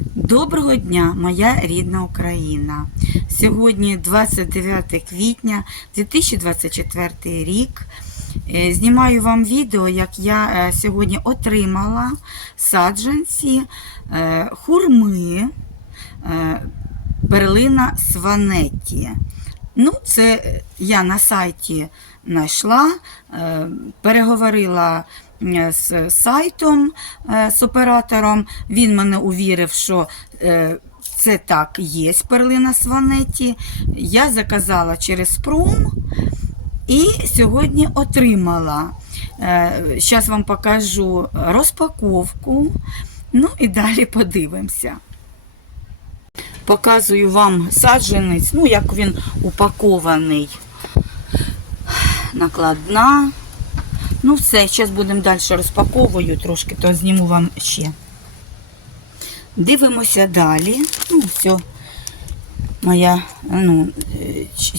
Доброго дня, моя рідна Україна. Сьогодні 29 квітня 2024 рік. Е, Знімаю вам відео, як я е, сьогодні отримала саджанці е, хурми перлина Сванетті. Ну, це я на сайті знайшла, переговорила з сайтом, е, з оператором. Він мене увірив, що е, це так є перлина Сванетті. Я заказала через пром і сьогодні отримала. Зараз вам покажу розпаковку. Ну і далі подивимося. Показую вам саджанець, ну як він упакований. Накладна. Ну все, зараз будемо далі розпаковую трошки, то зніму вам ще. Дивимося далі. Ну, все. Моя, ну,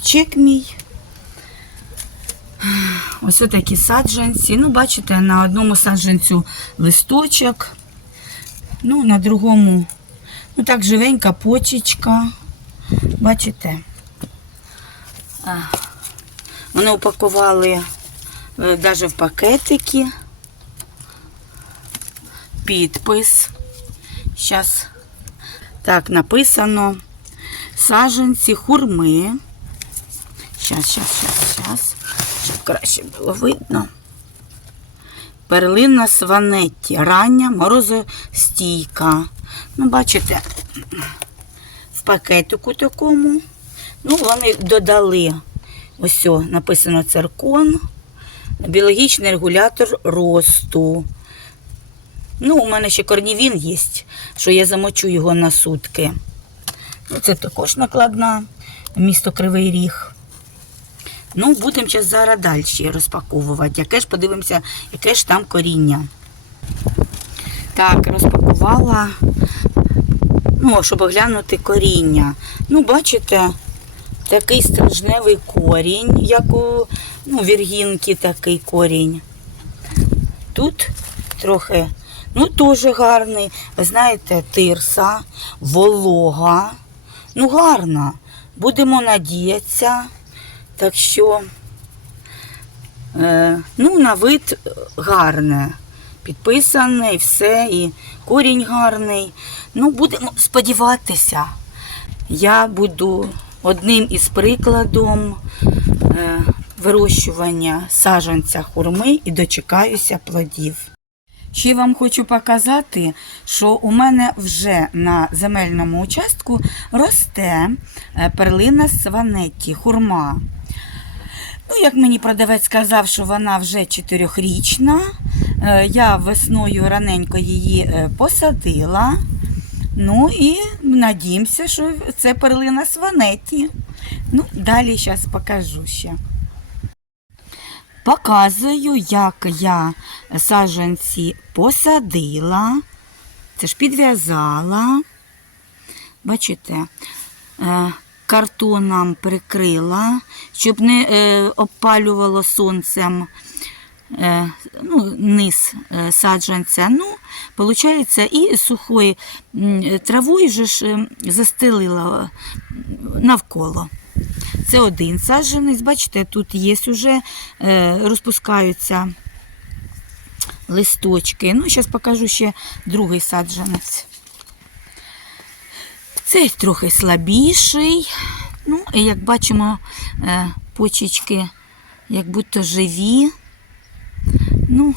чек мій. Ось такі саджанці. Ну, бачите, на одному саджанцю листочок, ну, на другому, ну так, живенька почечка. Бачите? Вони упакували навіть в пакетики. Підпис. Зараз так написано. Саджанці хурми. Зараз, зараз, зараз, зараз. Щоб краще було видно. Перлина сванетті. Рання морозостійка. Ну, бачите, в пакетику такому. Ну, вони додали. Ось написано циркон. Біологічний регулятор росту. Ну, у мене ще корнівін є, що я замочу його на сутки. Ну, Це також накладна, місто Кривий Ріг. Ну, будемо зараз далі розпаковувати. Яке ж подивимося, яке ж там коріння. Так, розпакувала, ну, щоб оглянути коріння. Ну, бачите, такий стрижневий корінь, як у ну, віргінки такий корінь. Тут трохи, ну, теж гарний. Ви знаєте, тирса, волога. Ну, гарна. Будемо надіятися. Так що, е, ну, на вид гарне. Підписане і все, і корінь гарний. Ну, будемо сподіватися. Я буду одним із прикладом е, вирощування саджанця хурми і дочекаюся плодів. Ще вам хочу показати, що у мене вже на земельному участку росте е, перлина сванетті, хурма. Ну, як мені продавець сказав, що вона вже чотирьохрічна. Е, Я весною раненько її посадила. Ну і надіємося, що це перлина сванетті. Ну, далі зараз покажу ще. Показую, як я саджанці посадила. Це ж підв'язала. Бачите, е, картоном прикрила, щоб не е, обпалювало сонцем ну, низ е, саджанця. Ну, виходить, і сухою травою же ж е, застелила е, навколо. Це один саджанець, бачите, тут є вже е, розпускаються листочки. Ну, зараз покажу ще другий саджанець. Цей трохи слабіший. Ну, і як бачимо, е, почечки як будто живі. Ну,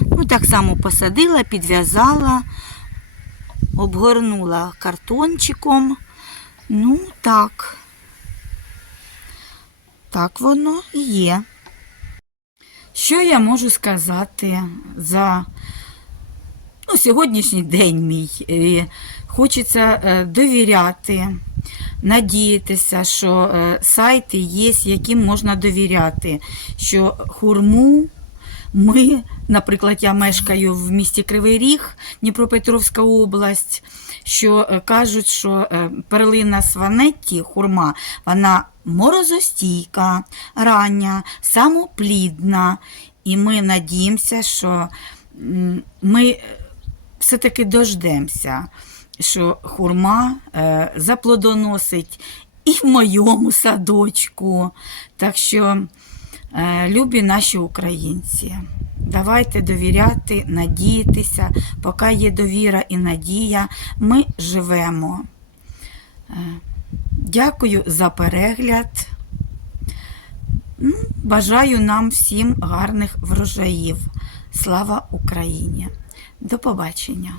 ну, так само посадила, підв'язала, обгорнула картончиком. Ну, так. Так воно і є. Що я можу сказати за ну, сьогоднішній день мій? Е, Хочеться е, довіряти, надіятися, що е, сайти є, яким можна довіряти, що хурму ми, наприклад, я мешкаю в місті Кривий Ріг, Дніпропетровська область, що е, кажуть, що е, перлина сванетті, хурма, вона морозостійка, рання, самоплідна. І ми надіємося, що ми все-таки дождемося що хурма е, заплодоносить і в моєму садочку. Так що, е, любі наші українці, давайте довіряти, надіятися. Поки є довіра і надія, ми живемо. Е, Дякую за перегляд. Ну, Бажаю нам всім гарних врожаїв. Слава Україні! До побачення!